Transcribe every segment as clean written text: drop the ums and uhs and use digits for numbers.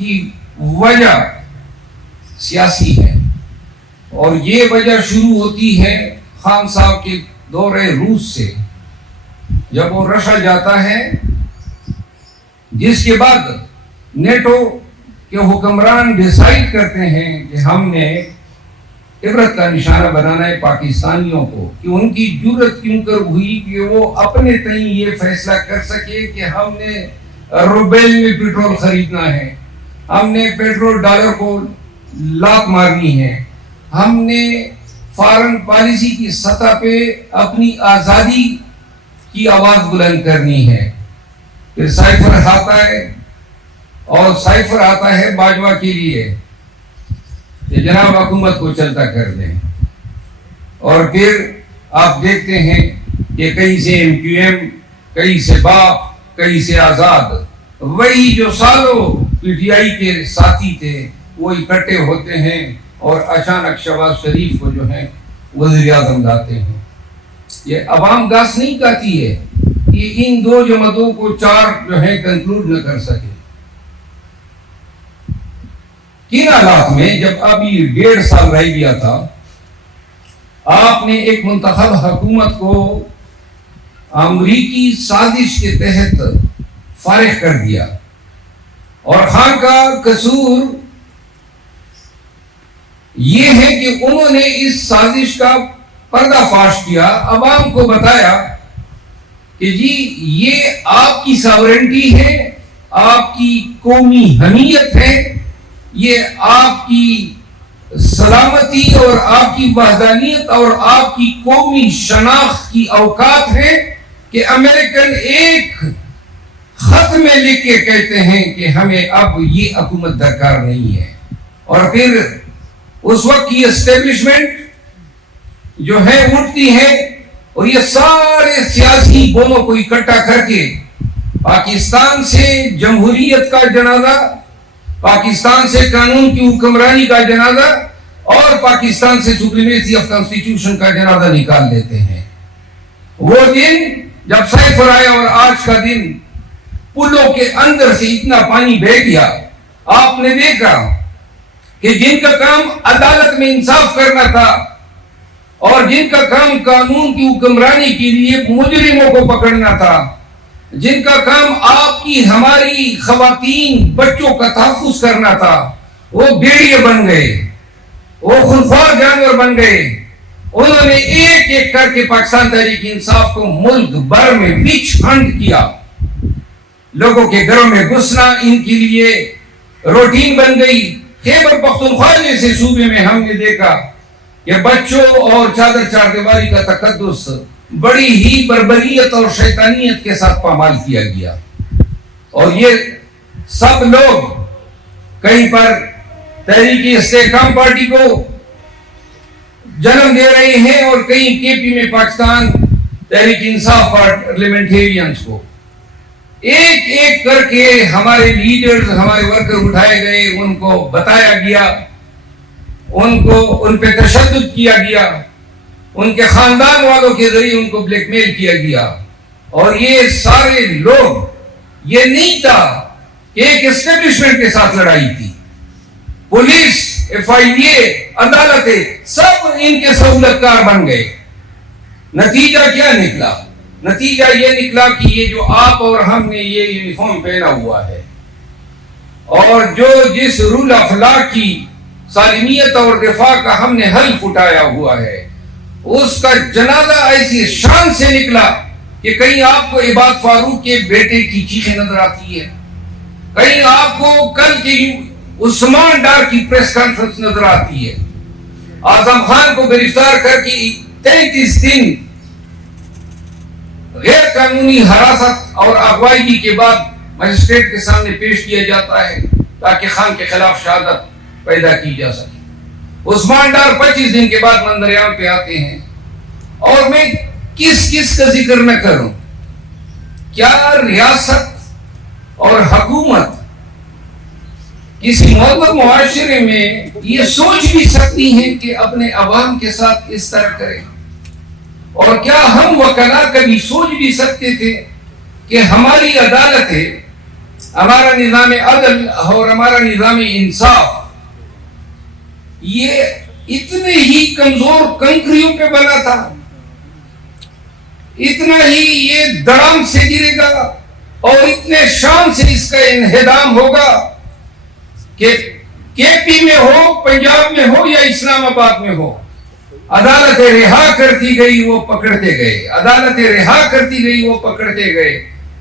کی وجہ سیاسی ہے، اور یہ وجہ شروع ہوتی ہے خان صاحب کے دور روس سے، جب وہ رشا جاتا ہے، جس کے بعد نیٹو کے حکمران ڈیسائیڈ کرتے ہیں کہ ہم نے عبرت کا نشانہ بنانا ہے پاکستانیوں کو، کہ ان کی جرت کیوں کر ہوئی کہ وہ اپنے تئیں یہ فیصلہ کر سکے کہ ہم نے روبیل میں پیٹرول خریدنا ہے، ہم نے پیٹرول ڈالر کو لات مارنی ہے، ہم نے فارن پالیسی کی سطح پہ اپنی آزادی کی آواز بلند کرنی ہے۔ پھر سائفر آتا ہے، اور سائفر آتا ہے باجوہ کے لیے کہ جناب حکومت کو چلتا کر دیں، اور پھر آپ دیکھتے ہیں کہ کہیں سے ایم کیو ایم، کہیں سے باپ، کہیں سے آزاد، وہی جو سالوں پی ٹی آئی کے ساتھی تھے وہ اکٹھے ہوتے ہیں اور اچانک شہباز شریف کو جو ہے وزیر اعظم لاتے ہیں۔ یہ عوام داس نہیں کہتی ہے کہ ان دو جماعتوں کو چار جو ہے کنکلوڈ نہ کر سکے۔ کن حالات میں جب ابھی 1.5 سال رہ گیا تھا، آپ نے ایک منتخب حکومت کو امریکی سازش کے تحت فارغ کر دیا، اور خان کا قصور یہ ہے کہ انہوں نے اس سازش کا پردہ فاش کیا، عوام کو بتایا کہ جی یہ آپ کی ساورنٹی ہے، آپ کی قومی حمیت ہے، یہ آپ کی سلامتی اور آپ کی وحدانیت اور آپ کی قومی شناخت کی اوقات ہے کہ امریکن ایک خط میں لکھ کے کہتے ہیں کہ ہمیں اب یہ حکومت درکار نہیں ہے۔ اور پھر اس وقت کی اسٹیبلشمنٹ جو ہے اٹھتی ہے اور یہ سارے سیاسی بولوں کو اکٹھا کر کے پاکستان سے جمہوریت کا جنازہ، پاکستان سے قانون کی حکمرانی کا جنازہ اور پاکستان سے سپریمیسی آف کانسٹیٹیوشن کا جنازہ نکال دیتے ہیں۔ وہ دن جب سائفر آیا اور آج کا دن پلوں کے اندر سے اتنا پانی بہہ گیا، آپ نے دیکھا کہ جن کا کام عدالت میں انصاف کرنا تھا اور جن کا کام قانون کی حکمرانی کے لیے مجرموں کو پکڑنا تھا، جن کا کام آپ کی ہماری خواتین بچوں کا تحفظ کرنا تھا، وہ بھیڑیے بن گئے، وہ خونخوار جانور بن گئے۔ انہوں نے ایک ایک کر کے پاکستان تحریک انصاف کو ملک بھر میں وچ ہنٹ کیا، لوگوں کے گھروں میں گھسنا ان کے لیے روٹین بن گئی۔ خیبر پختونخوا جیسے صوبے میں ہم نے دیکھا کہ بچوں اور چادر چاردیواری کا تقدس بڑی ہی بربریت اور شیطانیت کے ساتھ پامال کیا گیا، اور یہ سب لوگ کہیں پر تحریک استحکام پارٹی کو جنم دے رہے ہیں اور کہیں کے پی میں پاکستان تحریک انصاف پارلیمنٹیرینز کو۔ ایک ایک کر کے ہمارے لیڈرز، ہمارے ورکر اٹھائے گئے، ان کو بتایا گیا، ان پہ تشدد کیا گیا، ان کے خاندان والوں کے ذریعے ان کو بلیک میل کیا گیا، اور یہ سارے لوگ، یہ نہیں تھا کہ ایک اسٹیبلشمنٹ کے ساتھ لڑائی تھی۔ پولیس، ایف آئی اے، عدالتیں سب ان کے سہولت کار بن گئے۔ نتیجہ کیا نکلا؟ نتیجہ یہ نکلا کہ یہ جو آپ اور ہم نے یہ یونیفارم پہنا ہوا ہے، اور جو جس رول آف لا کی سالمیت اور دفاع کا ہم نے حلف اٹھایا ہوا ہے، اس کا جنازہ ایسی شان سے نکلا کہ کہیں آپ کو عباد فاروق کے بیٹے کی چیخیں نظر آتی ہے، کہیں آپ کو کل کے عثمان ڈار کی پریس کانفرنس نظر آتی ہے۔ اعظم خان کو گرفتار کر کے 33 دن غیر قانونی حراست اور اغوائی کے بعد مجسٹریٹ کے سامنے پیش کیا جاتا ہے تاکہ خان کے خلاف شہادت پیدا کی جا سکے۔ عثمان ڈار 25 دن کے بعد منظر پہ آتے ہیں، اور میں کس کا ذکر نہ کروں، کیا ریاست اور حکومت کسی معتبر معاشرے میں یہ سوچ بھی سکتی ہیں کہ اپنے عوام کے ساتھ اس طرح کریں؟ اور کیا ہم وکلا کبھی سوچ بھی سکتے تھے کہ ہماری عدالتیں ہمارا نظام عدل اور ہمارا نظام انصاف یہ اتنے ہی کمزور کنکریوں پہ بنا تھا، اتنا ہی یہ دڑام سے گرے گا اور اتنے شان سے اس کا انہدام ہوگا کہ کے پی میں ہو، پنجاب میں ہو یا اسلام آباد میں ہو، عدالت رہا کرتی گئی وہ پکڑتے گئے، عدالت رہا کرتی گئی وہ پکڑتے گئے،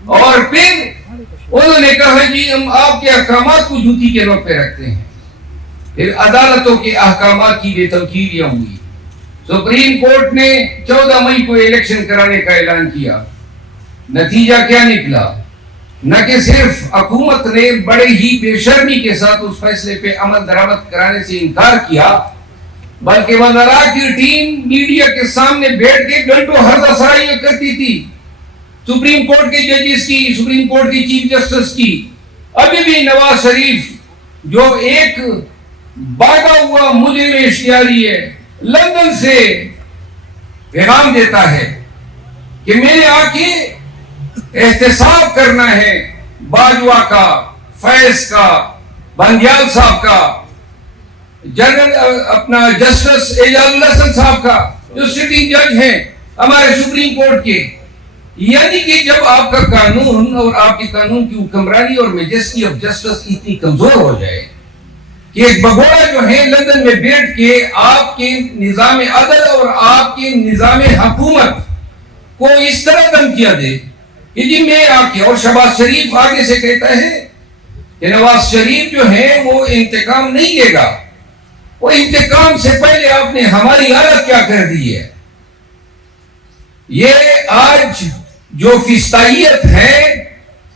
اور پھر انہوں نے کہا جی ہم آپ کے احکامات کو جوتی کے نوک پہ رکھتے ہیں۔ پھر عدالتوں کے احکامات کی بے توقیریاں ہوئی۔ سپریم کورٹ نے 14 مئی کو الیکشن کرانے کا اعلان کیا، نتیجہ کیا نکلا؟ نہ کہ صرف حکومت نے بڑے ہی بے شرمی کے ساتھ اس فیصلے پہ عمل درآمد کرانے سے انکار کیا، بلکہ وزراء کی ٹیم میڈیا کے سامنے بیٹھ کے گھنٹوں ہردہ سرائیاں کرتی تھی سپریم کورٹ کے ججز کی، سپریم کورٹ کی چیف جسٹس کی۔ ابھی بھی نواز شریف جو ایک باغا ہوا مجرم اشتہاری ہے، لندن سے پیغام دیتا ہے کہ میں نے آ کے احتساب کرنا ہے باجوہ کا، فیض کا، بندیال صاحب کا، جنرل اپنا جسٹس اعجاز الحسن صاحب کا، جو سٹنگ جج ہیں ہمارے سپریم کورٹ کے۔ یعنی کہ جب آپ کا قانون اور آپ کے قانون کی حکمرانی اور میجسٹی آف جسٹس اتنی کمزور ہو جائے کہ ایک بگوڑا جو ہے لندن میں بیٹھ کے آپ کے نظام عدل اور آپ کے نظام حکومت کو اس طرح دھمکیاں دے کہ جی میں آ کے، اور شہباز شریف آگے سے کہتا ہے کہ نواز شریف جو ہے وہ انتقام نہیں لے گا، وہ انتقام سے پہلے آپ نے ہماری حالت کیا کر دی ہے۔ یہ آج جو فسطائیت ہے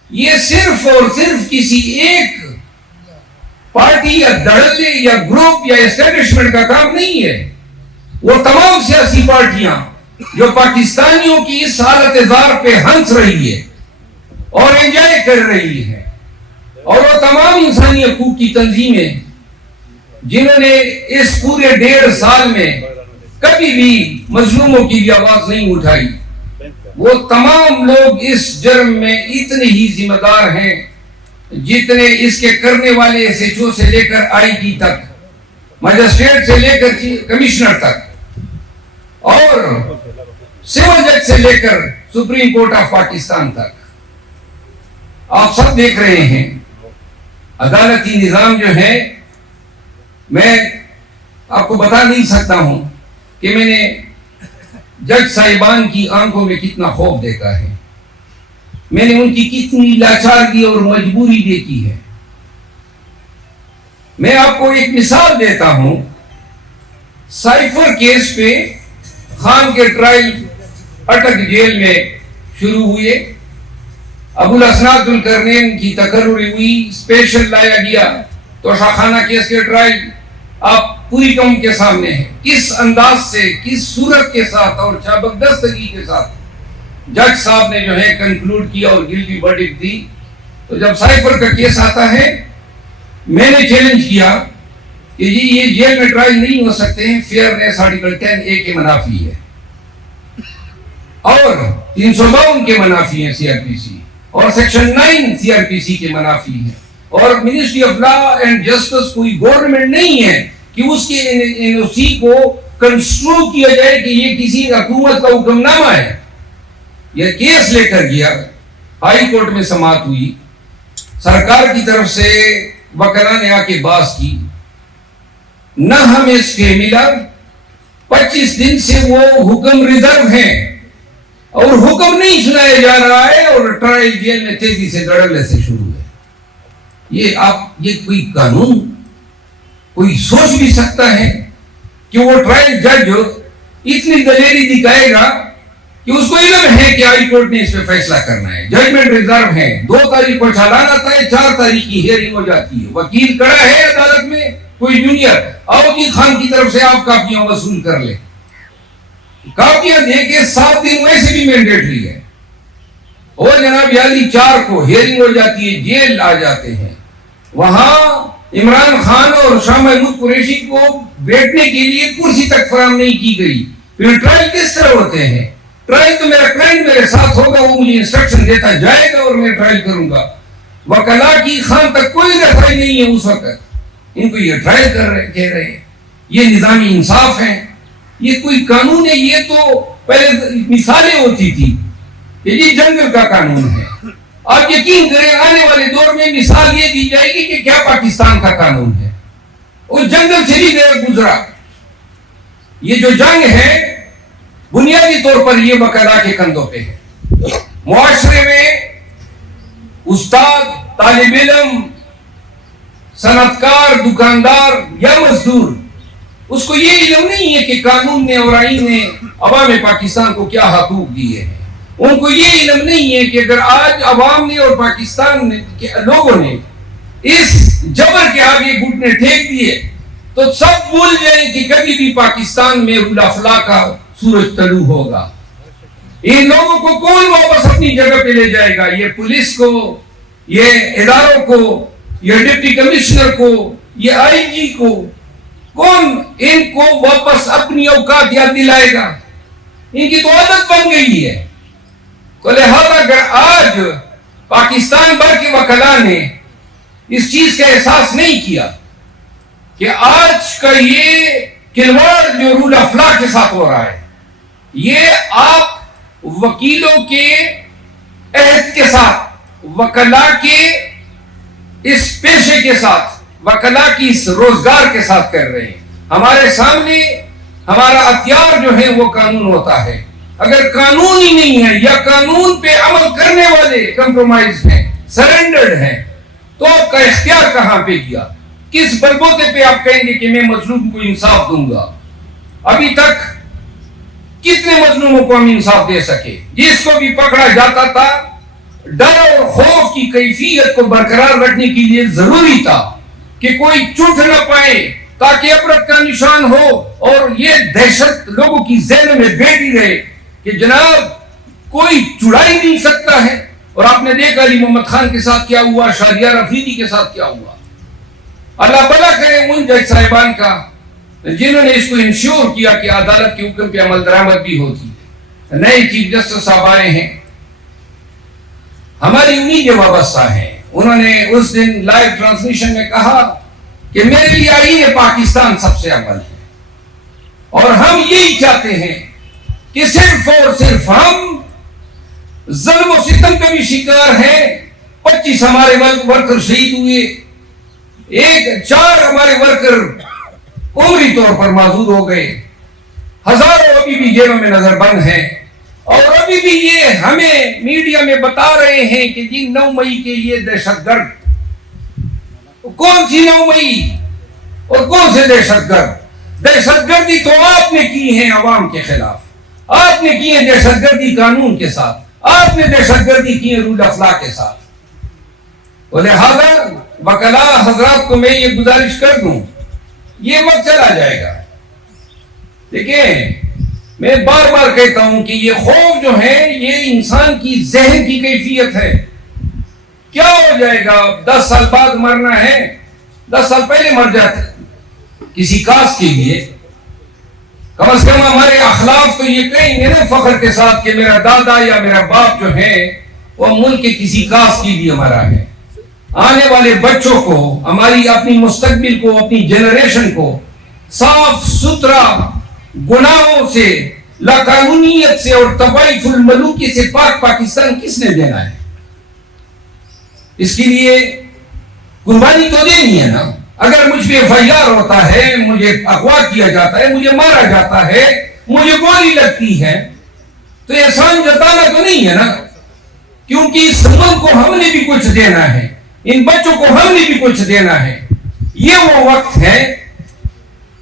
یہ صرف اور صرف کسی ایک پارٹی یا دھڑلے یا گروپ یا اسٹیبلشمنٹ کا کام نہیں ہے، وہ تمام سیاسی پارٹیاں جو پاکستانیوں کی اس حالت زار پہ ہنس رہی ہے اور انجوائے کر رہی ہے، اور وہ تمام انسانی حقوق کی تنظیمیں جنہوں نے اس پورے 1.5 سال میں کبھی بھی مظلوموں کی بھی آواز نہیں اٹھائی، وہ تمام لوگ اس جرم میں اتنے ہی ذمہ دار ہیں جتنے اس کے کرنے والے ایس ایچ او سے لے کر آئی ٹی تک، مجسٹریٹ سے لے کر کمشنر تک، اور سول جج سے لے کر سپریم کورٹ آف پاکستان تک۔ آپ سب دیکھ رہے ہیں عدالتی نظام جو ہے، میں آپ کو بتا نہیں سکتا ہوں کہ میں نے جج صاحبان کی آنکھوں میں کتنا خوف دیکھا ہے، میں نے ان کی کتنی لاچارگی اور مجبوری دیکھی ہے۔ میں آپ کو ایک مثال دیتا ہوں، سائفر کیس پہ خان کے ٹرائل اٹک جیل میں شروع ہوئے، ابو الاسناد القرنین کی تقرری ہوئی، اسپیشل لایا گیا، توشہ خانہ کیس کے ٹرائل آپ پوری قوم کے سامنے ہیں، کس انداز سے، کس صورت کے ساتھ اور چابکدستگی کے ساتھ جج صاحب نے جو ہے کنکلوڈ کیا اور گلٹی ورڈکٹ دی۔ تو جب سائفر کا کیس آتا ہے، میں نے چیلنج کیا کہ جی یہ جیل میں ٹرائل نہیں ہو سکتے ہیں، فیئرنیس آرٹیکل 10A کے منافی ہے اور 352 کے منافی ہیں CRPC، اور سیکشن 9 CRPC کے منافی ہیں، اور ministry of law and justice کوئی گورنمنٹ نہیں ہے کہ اس کے NOC کو کنسٹرو کیا جائے کہ یہ کسی حکومت کا حکم نامہ ہے۔ یہ کیس لے کر گیا، ہائی کورٹ میں سماعت ہوئی، سرکار کی طرف سے وکلاء نے آ کے بحث کی، نہ ہمیں اسٹے ملا، 25 دن سے وہ حکم ریزرو ہیں اور حکم نہیں سنایا جا رہا ہے، اور ٹرائل جیل میں تیزی سے دھڑلے سے شروع ہے۔ یہ کوئی قانون کوئی سوچ بھی سکتا ہے کہ وہ ٹرائل جج اتنی دلیری دکھائے گا کہ اس کو علم ہے کہ ہائی کورٹ نے اس پہ فیصلہ کرنا ہے، ججمنٹ ریزرو ہے، 2 تاریخ کو چالان آتا ہے، 4 تاریخ کی ہیئرنگ ہو جاتی ہے، وکیل کڑا ہے عدالت میں، کوئی جونیئر آؤ جی خان کی طرف سے آپ کاپیاں وصول کر لیں، کاپیاں دے کے 7 دن ویسے بھی مینڈیٹری ہے، اور جناب یعنی 4 کو ہیئرنگ ہو جاتی ہے، جیل آ جاتے ہیں۔ وہاں عمران خان اور شاہ محمود قریشی کو بیٹھنے کے لیے کرسی تک فراہم نہیں کی گئی، پھر ٹرائل کس طرح ہوتے ہیں؟ ٹرائل تو میرا کلائنٹ میرے ساتھ ہوگا، وہ مجھے انسٹرکشن دیتا جائے گا اور میں ٹرائل کروں گا۔ وکلا کی خان تک کوئی رسائی نہیں ہے اس وقت. ان کو یہ ٹرائل کہہ رہے ہیں, یہ نظامی انصاف ہے, یہ کوئی قانون ہے. یہ تو پہلے مثالیں ہوتی تھی کہ یہ جنگل کا قانون ہے. آپ یقین کریں آنے والے دور میں مثال یہ دی جائے گی کہ کیا پاکستان کا قانون ہے. اس جنگل سے بھی گزرا. یہ جو جنگ ہے بنیادی طور پر یہ وکلا کے کندھوں پہ ہے. معاشرے میں استاد, طالب علم, صنعت کار, دکاندار یا مزدور, اس کو یہ علم نہیں ہے کہ قانون نے اور آئین نے عوام پاکستان کو کیا حقوق دیے ہیں. ان کو یہ علم نہیں ہے کہ اگر آج عوام نے اور پاکستان کے لوگوں نے اس جبر کے آگے گھٹنے ٹھیک دیے تو سب بھول جائیں کہ کبھی بھی پاکستان میں رول آف لا کا سورج طلوع ہوگا. ان لوگوں کو کون واپس اپنی جگہ پہ لے جائے گا؟ یہ پولیس کو, یہ اداروں کو, یہ ڈپٹی کمشنر کو, یہ آئی جی کو, کون ان کو واپس اپنی اوقات یاد دلائے گا؟ ان کی تو عادت بن گئی ہے. تو لہذا اگر آج پاکستان بھر کے وکلا نے اس چیز کا احساس نہیں کیا کہ آج کا یہ کھلواڑ جو رول آف لا کے ساتھ ہو رہا ہے, یہ آپ وکیلوں کے عہد کے ساتھ, وکلا کے اس پیشے کے ساتھ, وکلا کی اس روزگار کے ساتھ کر رہے ہیں. ہمارے سامنے ہمارا ہتھیار جو ہے وہ قانون ہوتا ہے. اگر قانون ہی نہیں ہے یا قانون پہ عمل کرنے والے کمپرومائز ہیں, سرنڈرڈ ہیں, تو آپ کا اختیار کہاں پہ گیا؟ کس بلبوتے پہ آپ کہیں گے کہ میں مظلوم کو انصاف دوں گا؟ ابھی تک کتنے مظلوموں کو ہم انصاف دے سکے؟ جس کو بھی پکڑا جاتا تھا ڈر اور خوف کی کیفیت کو برقرار رکھنے کے لیے ضروری تھا کہ کوئی چھوٹ نہ پائے تاکہ عبرت کا نشان ہو اور یہ دہشت لوگوں کی ذہن میں بیٹھی رہے کہ جناب کوئی چڑھا ہی نہیں سکتا ہے. اور آپ نے دیکھا علی محمد خان کے ساتھ کیا ہوا, شادیہ رفیقی کے ساتھ کیا ہوا. اللہ بھلا کرے ان جج صاحبان کا جنہوں نے اس کو انشور کیا کہ عدالت کے حکم پہ عمل درآمد بھی ہوتی ہے. نئے چیف جسٹس صاحب آئے ہیں, ہماری امیدیں وابستہ ہیں. انہوں نے اس دن لائیو ٹرانسمیشن میں کہا کہ میرے لیے آئین پاکستان سب سے اول ہے, اور ہم یہی چاہتے ہیں کہ صرف اور صرف ہم ظلم و ستم کا بھی شکار ہیں. 25 ہمارے ورکر شہید ہوئے, 4 ہمارے ورکر عمری طور پر معذور ہو گئے, ہزاروں ابھی بھی جیلوں میں نظر بند ہیں, اور ابھی بھی یہ ہمیں میڈیا میں بتا رہے ہیں کہ جی 9 مئی کے یہ دہشت گرد. کون سی 9 مئی اور کون سے دہشت گرد؟ دہشت گردی تو آپ نے کی ہے عوام کے خلاف, آپ نے کی ہے دہشت گردی قانون کے ساتھ, آپ نے دہشت گردی کی ہے رول آف لا کے ساتھ. اور لہذا وکلا حضرات کو میں یہ گزارش کر دوں, یہ وقت چلا جائے گا. دیکھیں میں بار بار کہتا ہوں کہ یہ خوف جو ہے یہ انسان کی ذہن کی کیفیت ہے. کیا ہو جائے گا؟ 10 سال بعد مرنا ہے, 10 سال پہلے مر جاتے کسی کاس کے لیے. کم از کم ہمارے اخلاق تو یہ کہیں گے نا فخر کے ساتھ کہ میرا دادا یا میرا باپ جو ہے وہ ملک کے کسی کاس کے لیے مرا ہے. آنے والے بچوں کو, ہماری اپنی مستقبل کو, اپنی جنریشن کو صاف ستھرا, گناہوں سے, لاقانونیت سے اور طوائف الملوکی سے پاک پاکستان کس نے دینا ہے؟ اس کے لیے قربانی تو دینی ہے نا. اگر مجھ پہ FIR ہوتا ہے, مجھے اغوا کیا جاتا ہے, مجھے مارا جاتا ہے, مجھے گولی لگتی ہے, تو احسان جتانا تو نہیں ہے نا, کیونکہ اس ملک کو ہم نے بھی کچھ دینا ہے, ان بچوں کو ہم نے بھی کچھ دینا ہے. یہ وہ وقت ہے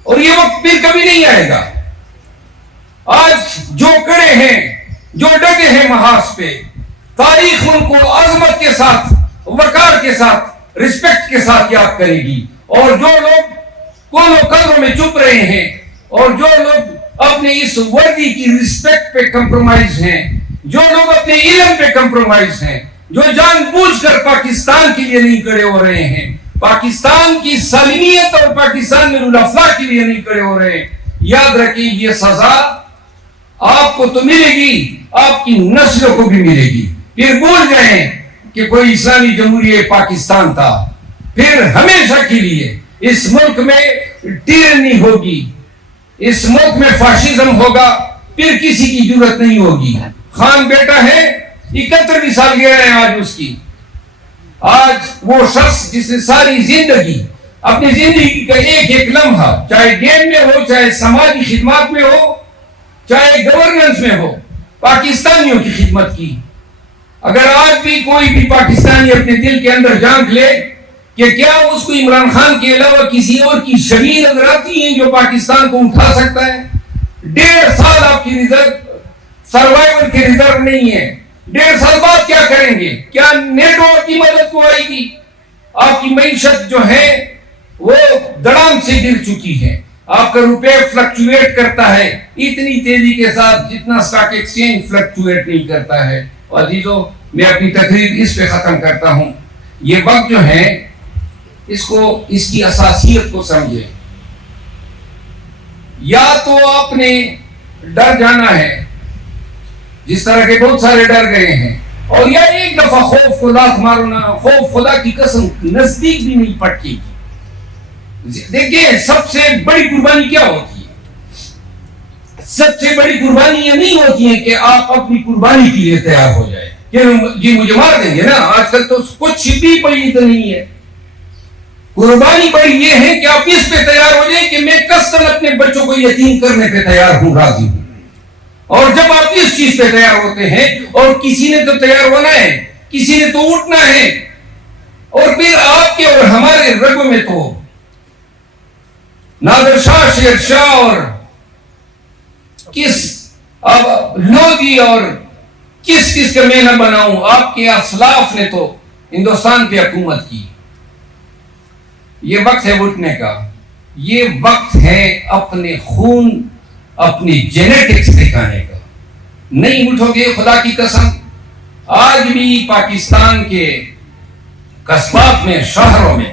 اور یہ وقت پھر کبھی نہیں آئے گا. آج جو کڑے ہیں, جو ڈٹے ہیں محاذ پہ, تاریخ ان کو عظمت کے ساتھ, وقار کے ساتھ, رسپیکٹ کے ساتھ یاد کرے گی. اور جو لوگ کونوں قدروں میں چپ رہے ہیں, اور جو لوگ اپنے اس وردی کی رسپیکٹ پہ کمپرومائز ہیں, جو لوگ اپنے علم پہ کمپرومائز ہیں, جو جان بوجھ کر پاکستان کے لیے نہیں کھڑے ہو رہے ہیں, پاکستان کی سالمیت اور پاکستان میں رول آف لا کے لیے نہیں کھڑے ہو رہے ہیں, یاد رکھیں یہ سزا آپ کو تو ملے گی, آپ کی نسلوں کو بھی ملے گی. پھر بھول جائیں کہ کوئی اسلامی جمہوریہ پاکستان تھا، پھر ہمیشہ کے لیے اس ملک میں ٹیرنی ہوگی، اس ملک میں فاشزم ہوگا، پھر کسی کی ضرورت نہیں ہوگی۔ خان بیٹا ہے، 71ویں سالگرہ ہے آج اس کی۔ آج وہ شخص جس نے ساری زندگی، اپنی زندگی کا ایک ایک لمحہ، چاہے گیم میں ہو، چاہے سماجی خدمات میں ہو، چاہے گورننس میں ہو، پاکستانیوں کی خدمت کی۔ اگر آج بھی کوئی بھی پاکستانی اپنے دل کے اندر جھانک لے کہ کیا اس کو عمران خان کے علاوہ کسی اور کی شبیہ نظر آتی ہیں جو پاکستان کو اٹھا سکتا ہے؟ 1.5 سال آپ کی ریزرو سروائیول کی ریزرو نہیں ہے، 1.5 سال بعد کیا کریں گے؟ کیا نیٹو آپ کی مدد کو آئے گی؟ آپ کی معیشت جو ہے وہ دڑام سے گر چکی ہے، آپ کا روپے فلکچویٹ کرتا ہے اتنی تیزی کے ساتھ جتنا اسٹاک ایکسچینج فلکچویٹ نہیں کرتا ہے۔ عزیزو، میں اپنی تقریر اس پہ ختم کرتا ہوں۔ یہ وقت جو ہے اس کی اساسیت کو سمجھے۔ یا تو آپ نے ڈر جانا ہے، جس طرح کے بہت سارے ڈر گئے ہیں، اور یا ایک دفعہ خوف کو لات مارو نا، خوف خدا کی قسم نزدیک بھی نہیں پٹکے گی۔ دیکھیں، سب سے بڑی قربانی کیا ہوتی ہے؟ سب سے بڑی قربانی یہ نہیں ہوتی ہے کہ آپ اپنی قربانی کے لیے تیار ہو جائیں کہ جی مجھے مار دیں گے نا۔ آج کل تو کچھ بھی بڑی تو نہیں ہے۔ قربانی بڑی یہ ہے کہ آپ اس پہ تیار ہو جائیں کہ میں قصداً اپنے بچوں کو یتیم کرنے پہ تیار ہوں، راضی ہوں۔ اور جب آپ اس چیز پہ تیار ہوتے ہیں، اور کسی نے تو تیار ہونا ہے، کسی نے تو اٹھنا ہے، اور پھر آپ کے اور ہمارے رگوں میں تو نادر شاہ، شیر شاہ اور لودھی اور کس کا میں نہ بناؤں، آپ کے اسلاف نے تو ہندوستان پہ حکومت کی۔ یہ وقت ہے اٹھنے کا، یہ وقت ہے اپنے خون، اپنی جینیٹکس دکھانے کا۔ نہیں اٹھو گے خدا کی قسم، آج بھی پاکستان کے قصبات میں، شہروں میں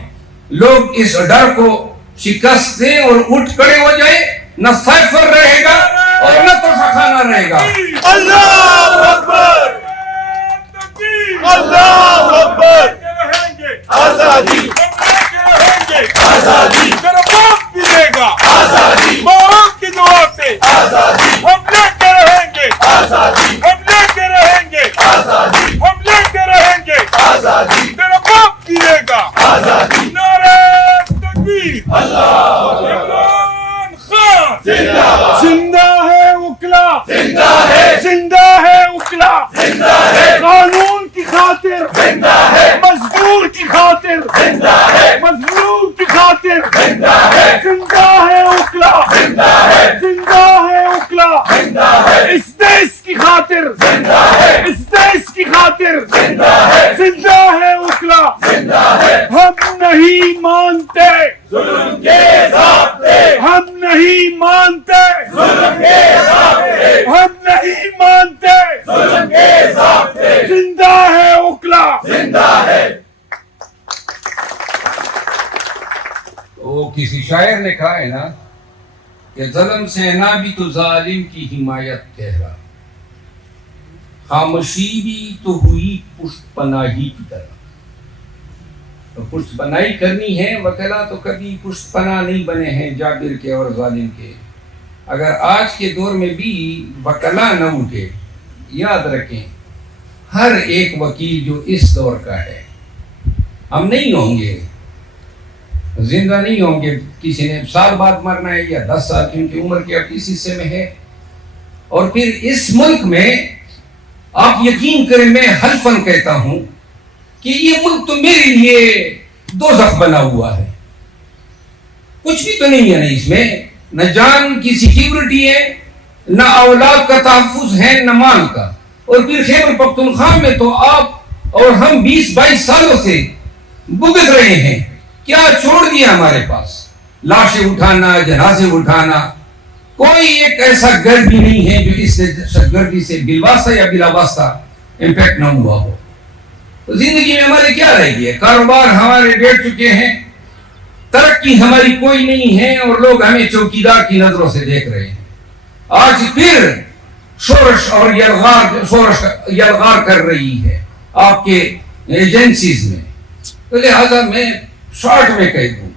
لوگ اس ڈر کو شکست دیں اور اٹھ کھڑے ہو جائے، نہ سائفر رہے گا اور نہ تو خانہ رہے گا۔ اللہ اکبر، اللہ اکبر، آزادی، آزادی، میرا باپ ملے گا، آزادی، ماں کی دعا سے، آزادی، ہم لے کے رہیں گے، آزادی، ہم لے کے رہیں گے، آزادی، ہم لے کے رہیں گے، آزادی، میرا باپ ملے گا، آزادی، نعرہ تکبیر، اللہ، عمران خان زندہ باد، زندہ ہے وکلا، زندہ ہے، زندہ ہے وکلا، زندہ ہے، قانون کی خاطر زندہ ہے، مزدور کی خاطر زندہ ہے، مظلوم کی خاطر زندہ ہے، زندہ ہے وکلا، زندہ ہے، زندہ ہے وکلا، زندہ ہے، اس دیش کی خاطر زندہ ہے، اس دیش کی خاطر زندہ ہے، زندہ ہے وکلا، زندہ ہے۔ ہم نہیں مانتے ظلم کے ضابطے، ہم نہیں مانتے ظلم کے ضابطے، ہم نہیں مانتے ظلم کے ضابطے، زندہ ہے وکلا، زندہ ہے۔ وہ کسی شاعر نے کہا ہے نا کہ ظلم سے نہ بھی تو ظالم کی حمایت کہہ، خاموشی بھی تو ہوئی پشت پناہی کی طرح۔ تو پشت پناہی کرنی ہے، وکلا تو کبھی پشت پناہ نہیں بنے ہیں جابر کے اور ظالم کے۔ اگر آج کے دور میں بھی وکلا نہ اٹھے، یاد رکھیں ہر ایک وکیل جو اس دور کا ہے، ہم نہیں ہوں گے، زندہ نہیں ہوں گے، کسی نے سال بعد مرنا ہے یا 10 سال، کیونکہ عمر کے اب اس حصے میں ہے۔ اور پھر اس ملک میں آپ یقین کریں، میں حلفاً کہتا ہوں کہ یہ ملک تو میرے لیے دوزخ بنا ہوا ہے۔ کچھ بھی تو نہیں ہے، نہیں اس میں نہ جان کی سیکیورٹی ہے، نہ اولاد کا تحفظ ہے، نہ مال کا۔ اور پھر خیبر پختونخوا میں تو آپ اور ہم 20-22 سالوں سے بھگت رہے ہیں۔ کیا چھوڑ دیا ہمارے پاس؟ لاشیں اٹھانا، جنازے اٹھانا۔ کوئی ایک ایسا گھر بھی نہیں ہے جو اس گردی سے بالواسطہ یا بلا واسطہ امپیکٹ نہ ہوا ہو۔ تو زندگی میں ہمارے کیا رہ گیا؟ کاروبار ہمارے بیٹھ چکے ہیں، ترقی ہماری کوئی نہیں ہے، اور لوگ ہمیں چوکیدار کی نظروں سے دیکھ رہے ہیں۔ آج پھر شورش اور یلغار کر رہی ہے آپ کے ایجنسیز میں. تو لہذا میں شارٹ میں کہہ دوں,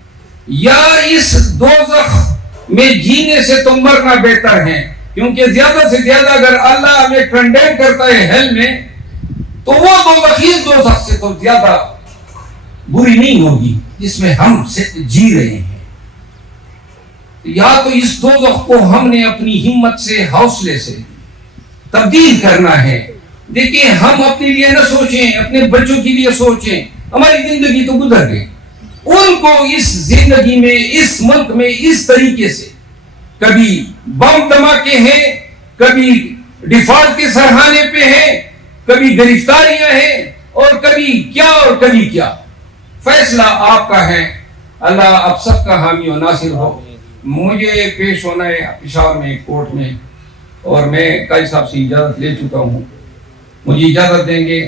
یا اس دوزخ میں جینے سے تو مرنا بہتر ہے, کیونکہ زیادہ سے زیادہ اگر اللہ ہمیں کنڈیم کرتا ہے ہیل میں, تو وہ دوزخ اس دوزخ سے تو زیادہ بری نہیں ہوگی جس میں ہم جی رہے ہیں. یا تو اس دوزخ کو ہم نے اپنی ہمت سے, حوصلے سے تبدیل کرنا ہے. دیکھیں, ہم اپنے لیے نہ سوچیں, اپنے بچوں کے لیے سوچیں. ہماری زندگی تو گزر گئی, ان کو اس زندگی میں, اس ملک میں اس طریقے سے کبھی بم دھماکے ہیں, کبھی ڈیفالٹ کے سرحانے پہ ہیں, کبھی گرفتاریاں ہیں, اور کبھی کیا اور کبھی کیا. فیصلہ آپ کا ہے, اللہ آپ سب کا حامی و ناصر ہو. مجھے پیش ہونا ہے پشاور میں کورٹ میں, اور میں قاضی صاحب سے اجازت لے چکا ہوں. مجھے اجازت دیں گے